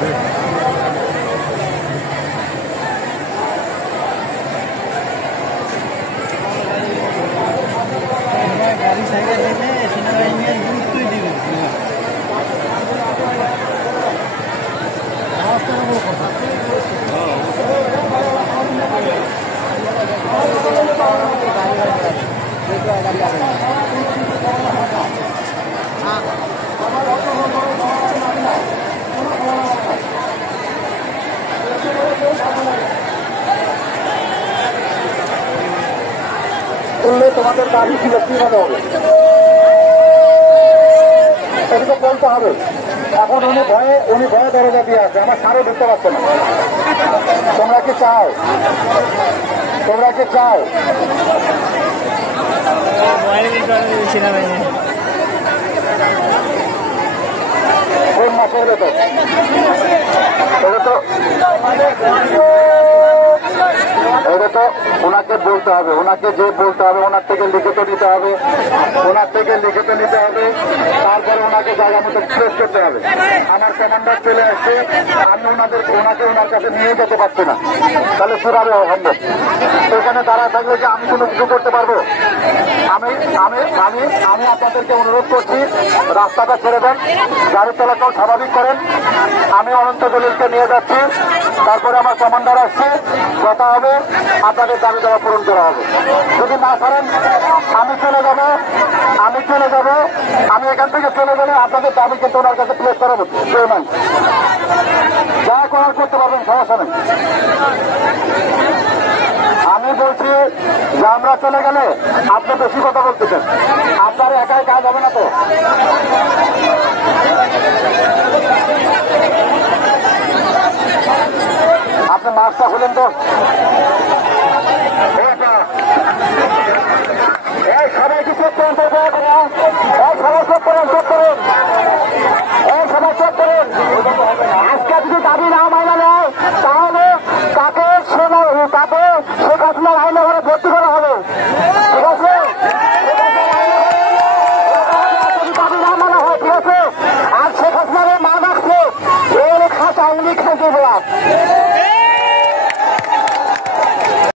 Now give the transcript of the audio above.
গাড়ি সাইকেল দিলে সেনাবাহিনীর গুরুত্বই দিবে করলে তোমাদের দাবি ছিল কিভাবে হবে এদিকে বলতে হবে। এখন উনি ভয়ে দরজা দিয়ে আছে, আমার সারও ঢুকতে পারছে না। তোমরা কি চাও কোন মাসে হলে এটা তো ওনাকে বলতে হবে, ওনাকে যে বলতে হবে, ওনার থেকে লিখিত নিতে হবে, তারপরে ওনাকে জায়গা মতো প্রেস করতে হবে। আমার কমান্ডার চলে আসছে, আমি ওনাকে ওনার কাছে নিয়ে যেতে পারছি না, তাহলে কিভাবে সম্ভব? এখানে দাঁড়ায় থাকলে যে আমি কোনো কিছু করতে পারবো? আমি আপনাদেরকে অনুরোধ করছি, রাস্তাটা ছেড়ে দেন, গাড়ি চলাচল স্বাভাবিক করেন। আমি অনন্ত দলিলকে নিয়ে যাচ্ছি, তারপরে আমার কমান্ডার আসছে, কথা হবে, আপনাদের দাবি দেওয়া পূরণ করা হবে। যদি না পারেন আমি চলে যাব, আমি এখান থেকে চলে গেলে আপনাদের দাবি কিন্তু ওনার কাছে প্লেস করাবো। যা করার করতে পারবেন, সমস্যা নেই। আমি বলছি যে আমরা চলে গেলে আপনি বেশি কথা বলতেছেন, আপনার একাই কাজ হবে না তো।